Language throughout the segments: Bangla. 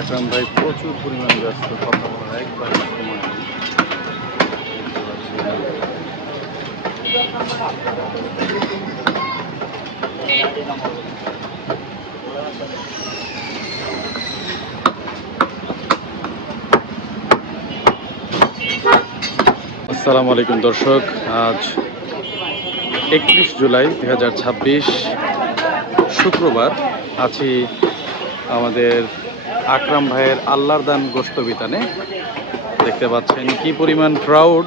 আকরাম ভাই প্রচুর পরিমাণ ব্যস্ত, কথা বলার একবার সময় নেই। আসসালামু আলাইকুম দর্শক, আজ 31 জুলাই 2026 শুক্রবার। আছি আমাদের আকরাম ভাইয়ের আল্লাহর দান গোশত বিতানে। দেখতে পাচ্ছেন কি পরিমাণ ক্রাউড।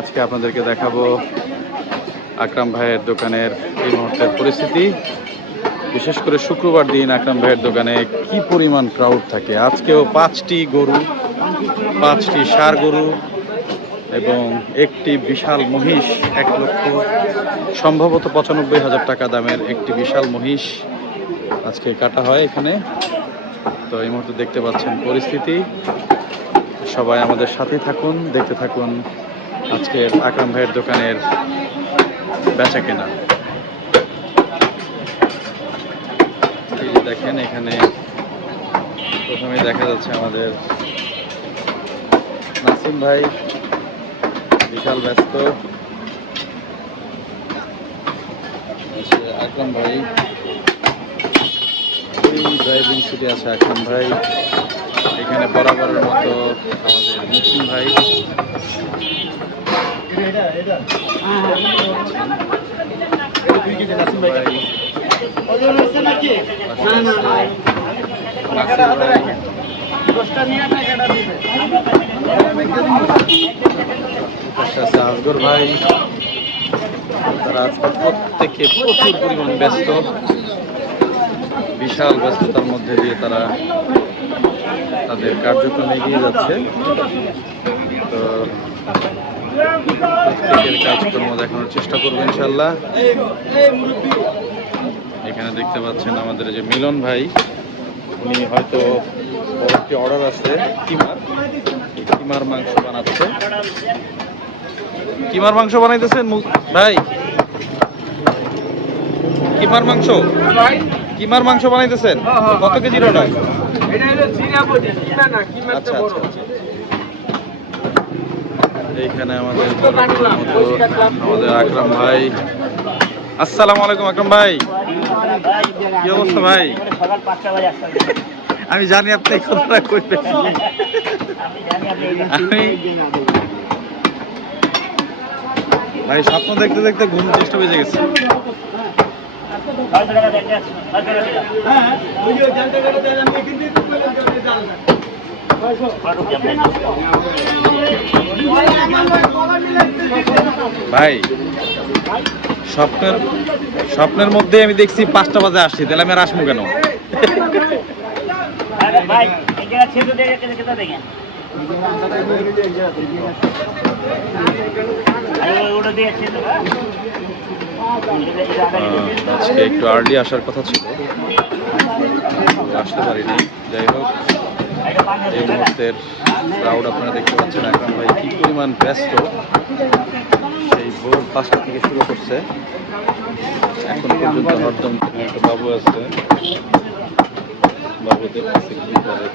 আজকে আপনাদেরকে দেখাবো আকরাম ভাইয়ের দোকানের এই মুহূর্তের পরিস্থিতি। বিশেষ করে শুক্রবার দিন আকরাম ভাইয়ের দোকানে কি পরিমাণ ক্রাউড থাকে। আজকেও 5টি গরু, 5টি ষাঁড় গরু এবং একটি বিশাল মহিষ, 1 লক্ষ সম্ভবত 95,000 টাকা দামের একটি বিশাল মহিষ আজকে কাটা হয় এখানে। তো এই মুহূর্তে দেখতে পাচ্ছেন পরিস্থিতি। সবাই আমাদের সাথে থাকুন, দেখতে থাকুন আজকের আকরাম ভাইয়ের দোকানের বেচা কেনা। দেখেন এখানে প্রথমে দেখা যাচ্ছে আমাদের নাসিম ভাই বিশাল ব্যস্ত। আকরাম ভাই ড্রাইভিং সিটে আছে। আকরাম ভাই এখানে বরাবরের মতো আমাদের মুসলিম ভাই। আসগর ভাই, তারা প্রত্যেকে প্রচুর পরিমাণ ব্যস্ত। বিশাল ব্যস্ততার মধ্যে দিয়ে তারা তাদের কার্যক্রমে এগিয়ে যাচ্ছে। তো প্রত্যেকের কাজকর্ম দেখানোর চেষ্টা করবো ইনশাল্লাহ। এখানে দেখতে পাচ্ছেন আমাদের যে মিলন ভাই, উনি হয়তো একটি অর্ডার আছে কিমার মাংস বানাচ্ছে। কিমার মাংস বানাইতেছেন ভাই? কিমার মাংস বানাইতেছেন? কত কেজির অর্ডার? আচ্ছা আচ্ছা আচ্ছা। এইখানে আমাদের আকরাম ভাই। আসসালামু আলাইকুম আকরাম ভাই, কি অবস্থা ভাই? আমি জানি আপনি কথাটা কইবেন। আমি ভাই স্বপ্ন দেখতে দেখতে ঘুম চেষ্টা বেজে গেছে। ভাই স্বপ্নের মধ্যে আমি দেখছি 5টা বাজে আসছি, তাহলে আমি আর আসবো কেন? আজকে একটু আর্লি আসার কথা ছিল, আসতে পারিনি। যাই হোক, এই মুহূর্তের ক্রাউড আপনারা দেখতে পাচ্ছেন। আকরাম ভাই কি পরিমাণ ব্যস্ত, সেই ভোর 5টা থেকে শুরু করছে এখন পর্যন্ত। হরদম একটা বাবু আছে, বাবুদের কাছে কি করে।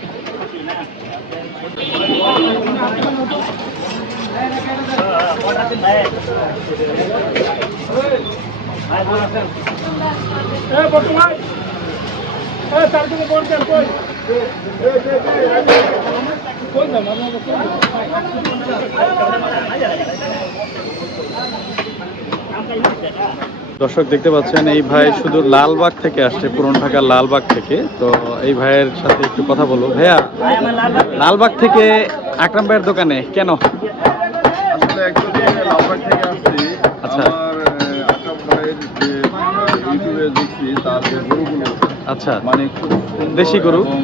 দর্শক দেখতে পাচ্ছেন এই ভাই শুধু লালবাগ থেকে আসছে, পুরান ঢাকার লালবাগ থেকে। তো এই ভাইয়ের সাথে একটু কথা বলবো। ভাইয়া, লালবাগ থেকে আকরাম ভাইয়ের দোকানে কেন? আসলে অ্যাকচুয়ালি লালবাগ থেকে আসছি। আচ্ছা, আমার আকরাম ভাইয়ের যে ইউটিউবে দেখছি তার যে গরুগুলো, আচ্ছা, মানে খুব সুন্দর দেশি গরু? এবং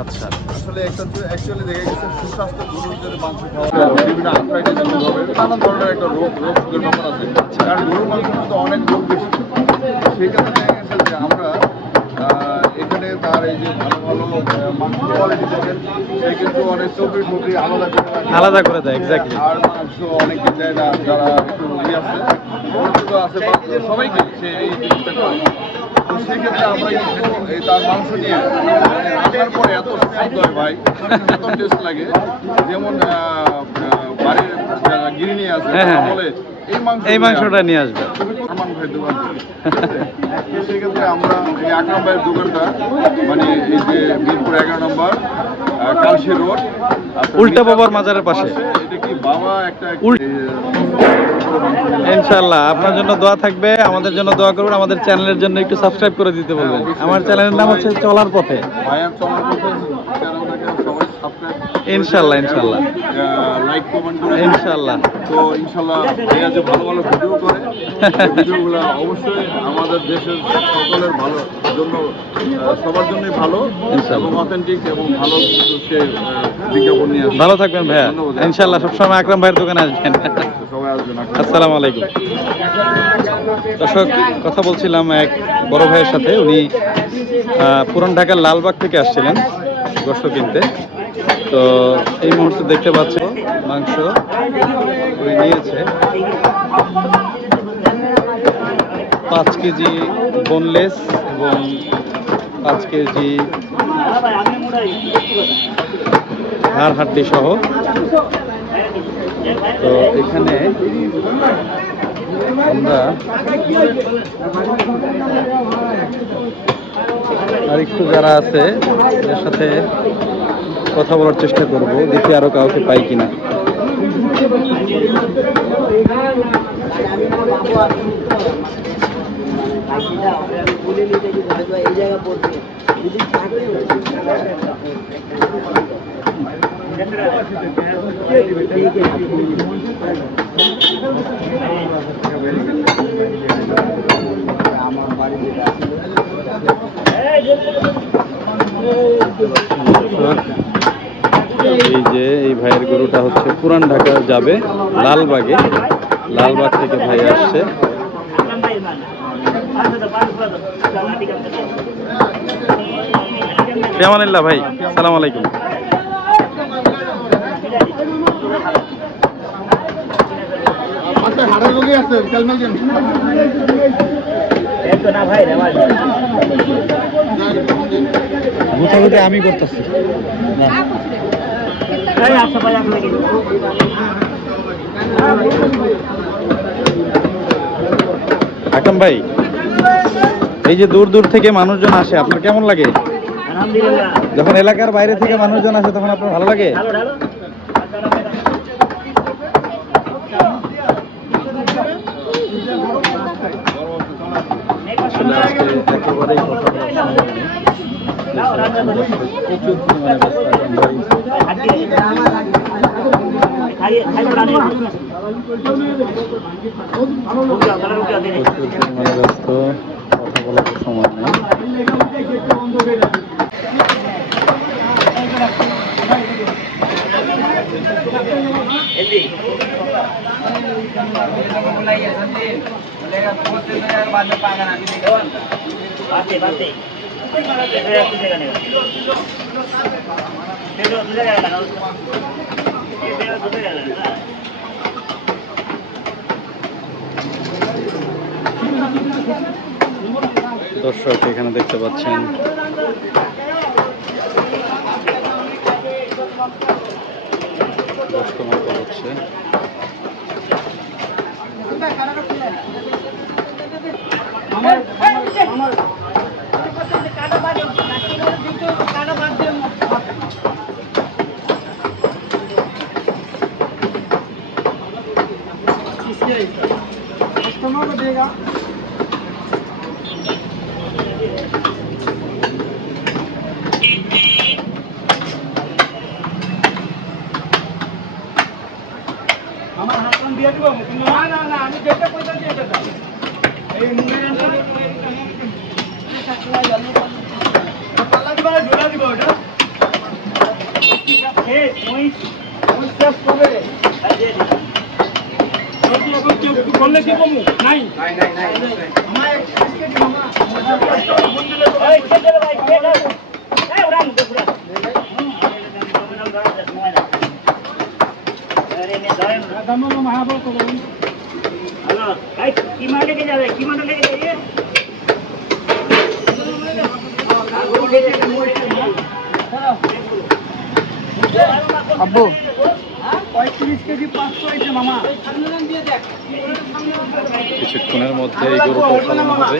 আচ্ছা আসলে একটা অ্যাকচুয়ালি দেখা গেছে সুস্বাস্থ্য গরুর যদি মাংস খাওয়া বিভিন্ন আর্থ্রাইটিসের রোগ হবে, নানান ধরনের একটা রোগের ব্যাপার আছে। কারণ গরুর মাংসের মধ্যে অনেক রোগ বেশি, সেই কারণে দেখা গেছে যে আমরা এখানে তার এই যে ভালো ভালো মাংস কোয়ালিটি দেখেন, সে কিন্তু অনেক চর্বি টর্বি আলাদা করে দেয়, এক্স্যাক্টলি। আর মাংস অনেকে দেয় না, যারা একটু আছে পরিচিত আছে বা সবাইকে সে এই জিনিসটা করে। তো সেক্ষেত্রে আমরা এই তার মাংস নিয়ে রান্নার পরে এত স্বাদ হয় ভাই, এত টেস্ট লাগে। যেমন বাড়ির যারা গৃহিণী আছে তারা বলে এই মাংসটা নিয়ে আসবে। আরমান ভাই দোকান থেকে। তো সেক্ষেত্রে আমরা এই আকরাম ভাইয়ের দোকানটা মানে এই যে মিরপুর 11 নম্বর কালশি রোড, উল্টা বাবার মাজারের পাশে। এটা কি বাবা একটা ইনশাআল্লাহ আপনার জন্য দোয়া থাকবে, আমাদের জন্য দোয়া করবেন, আমাদের চ্যানেলের জন্য একটু সাবস্ক্রাইব করে দিতে বলবেন। আমার চ্যানেলের নাম হচ্ছে চলার পথে। ভাইয়ার চলার পথে চ্যানেলটাকে সবাই সাবস্ক্রাইব ইনশাআল্লাহ ইনশাআল্লাহ লাইক কমেন্ট করে ইনশাআল্লাহ। তো ইনশাআল্লাহ ভাইয়া যে ভালো ভালো ভিডিও করে, ভিডিওগুলো অবশ্যই আমাদের দেশের সকলের ভালো জন্য, সবার জন্যই ভালো এবং অথেন্টিক এবং ভালো কিছু সে বিজ্ঞাপন নিয়ে আসে। ভালো থাকবেন ভাইয়া, ইনশাআল্লাহ সবসময় আকরাম ভাইয়ের দোকানে আসবেন। সবাই আসবেন। আসসালামু আলাইকুম। দর্শক, কথা বলছিলাম এক বড় ভাইয়ের সাথে, উনি পুরান ঢাকার লালবাগ থেকে আসছিলেন গোশত কিনতে। তো এই মুহূর্তে দেখতে পাচ্ছেন মাংস উনি নিয়েছে 5 কেজি বোনলেস এবং 5 কেজি হাড় হাড্ডি সহ। তো এখানে আমরা আর একটু যারা আছে এদের সাথে কথা বলার চেষ্টা করব, দেখি আরো কাউকে পাই কিনা। এই যে এই ভাইয়ের গরুটা হচ্ছে পুরান ঢাকা যাবে লালবাগে, লালবাগ থেকে ভাই আসছে। ফিয়ামানিল্লাহ ভাই, সালাম আলাইকুম। হাড়ের রোগী আছে গুছাগুছি আমি করতেছি। আকরাম ভাই, এই যে দূর দূর থেকে মানুষজন আসে, আপনার কেমন লাগে? যখন এলাকার বাইরে থেকে মানুষজন আসে তখন আপনার ভালো লাগে? আসলে আজকে একেবারেই কথা বলা সম্ভব নয়। প্রচুর পরিমাণে ব্যস্ত আকরাম ভাই। প্রচুর পরিমাণে ব্যস্ত, কথা বলার সময় নেই। দর্শক এখানে দেখতে পাচ্ছেন গোশত মাপা হচ্ছে। আমার হাত দিয়ে দিব না না না আমি যেটা কইতা দিয়ে এটা এই মুগের পাল্লা দিবা না ঝোলা দিব ওটা করলে কি কমু নাই আব্বু 35 কেজি 500 হয়েছে মামা কিছুক্ষণের মধ্যে এই গরুটা ফলানো হবে।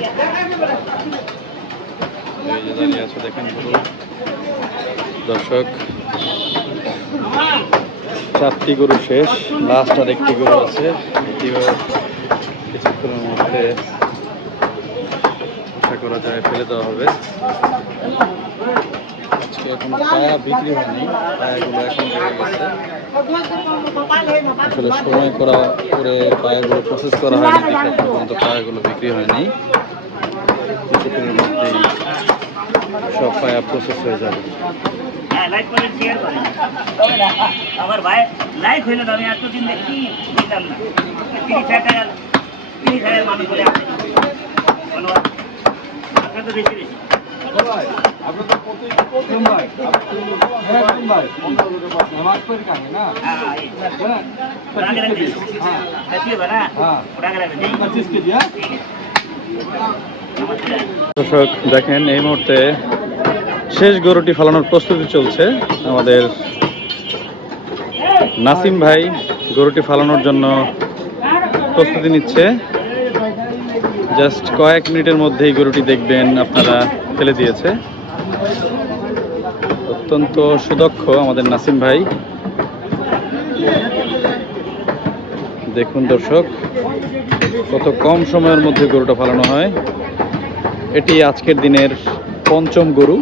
এই যে দাঁড়িয়ে আছে দেখেন গরু। দর্শক, 4টি গরু শেষ, লাস্ট আর একটি গরু আছে। এটিও কিছুক্ষণের মধ্যে আশা করা যায় ফেলে দেওয়া হবে। আজকে এখন পায়া বিক্রি হয়নি, পায়াগুলো এখন রয়ে গেছে। আসলে সময় করে পায়াগুলো প্রসেস করা হয়নি দেখে এখন পর্যন্ত পায়াগুলো বিক্রি হয়নি। কিছুক্ষণের মধ্যেই সব পায়া প্রসেস হয়ে যাবে। আমার ভাই লাইক হইল আমি এতদিন দেখি দিতাম না 30,000 মানুষ বলে আছে ধন্যবাদ আপনার তো বেশি বেশি আপনার তো প্রথম ভাই নামাজ পড়ে কানে না দর্শক দেখেন, এই মুহূর্তে শেষ গরুটি ফালানোর প্রস্তুতি চলছে। আমাদের নাসিম ভাই গরুটি ফালানোর জন্য প্রস্তুতি নিচ্ছে। জাস্ট কয়েক মিনিটের মধ্যেই গরুটি দেখবেন আপনারা ফেলে দিয়েছে। অত্যন্ত সুদক্ষ আমাদের নাসিম ভাই। দেখুন দর্শক, কত কম সময়ের মধ্যে গরুটা ফালানো হয়। এটি আজকের দিনের 5ম গরু,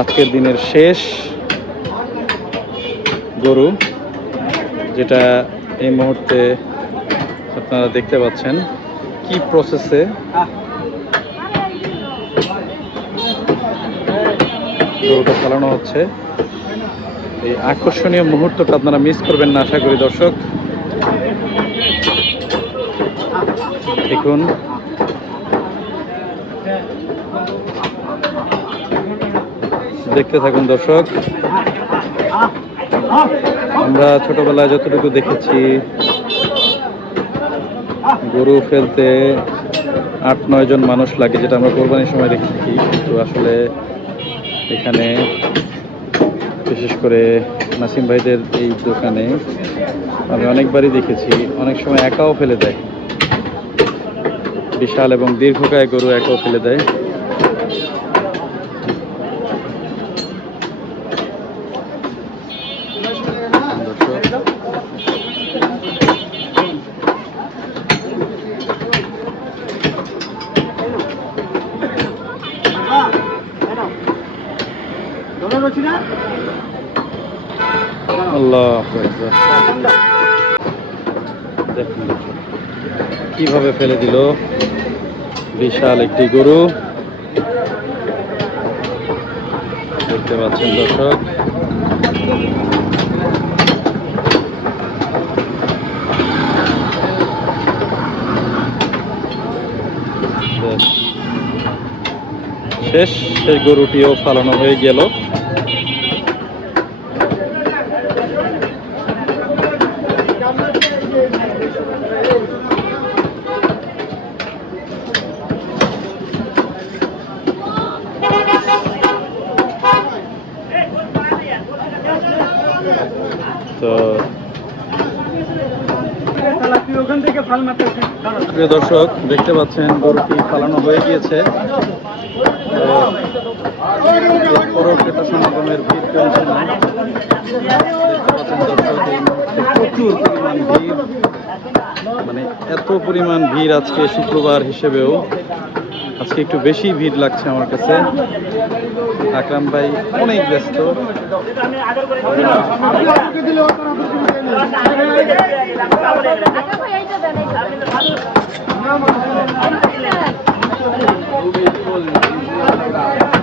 আজকের দিনের শেষ গরু, যেটা এই মুহূর্তে আপনারা দেখতে পাচ্ছেন কি প্রসেসে গরুটা চালানো হচ্ছে। এই আকর্ষণীয় মুহূর্তটা আপনারা মিস করবেন না আশা করি দর্শক। দেখুন, দেখতে থাকুন দর্শক। আমরা ছোটবেলায় যতটুকু দেখেছি, গরু ফেলতে 8-9 জন মানুষ লাগে, যেটা আমরা কোরবানির সময় দেখেছি। কিন্তু আসলে এখানে বিশেষ করে নাসিম ভাইদের এই দোকানে আমি অনেকবারই দেখেছি, অনেক সময় একাও ফেলে দেয়। বিশাল এবং দীর্ঘকায় গরু একাও ফেলে দেয়। আল্লাহ দেখুন কিভাবে ফেলে দিল বিশাল একটি গরু। দেখতে পাচ্ছেন দর্শক, শেষ গরুটিও ফালানো হয়ে গেল। তো প্রিয় দর্শক, দেখতে পাচ্ছেন গরুটি ফালানো হয়ে গিয়েছে। এরপরও ক্রেতা সমাগমের ভিড় কমছে না। দেখতে পাচ্ছেন দর্শক, এই মুহূর্তে প্রচুর পরিমাণ ভিড়, মানে এত পরিমাণ ভিড় আজকে শুক্রবার হিসেবেও আজকে একটু বেশি ভিড় লাগছে আমার কাছে। আকরাম ভাই অনেক ব্যস্ত। বেশি বলি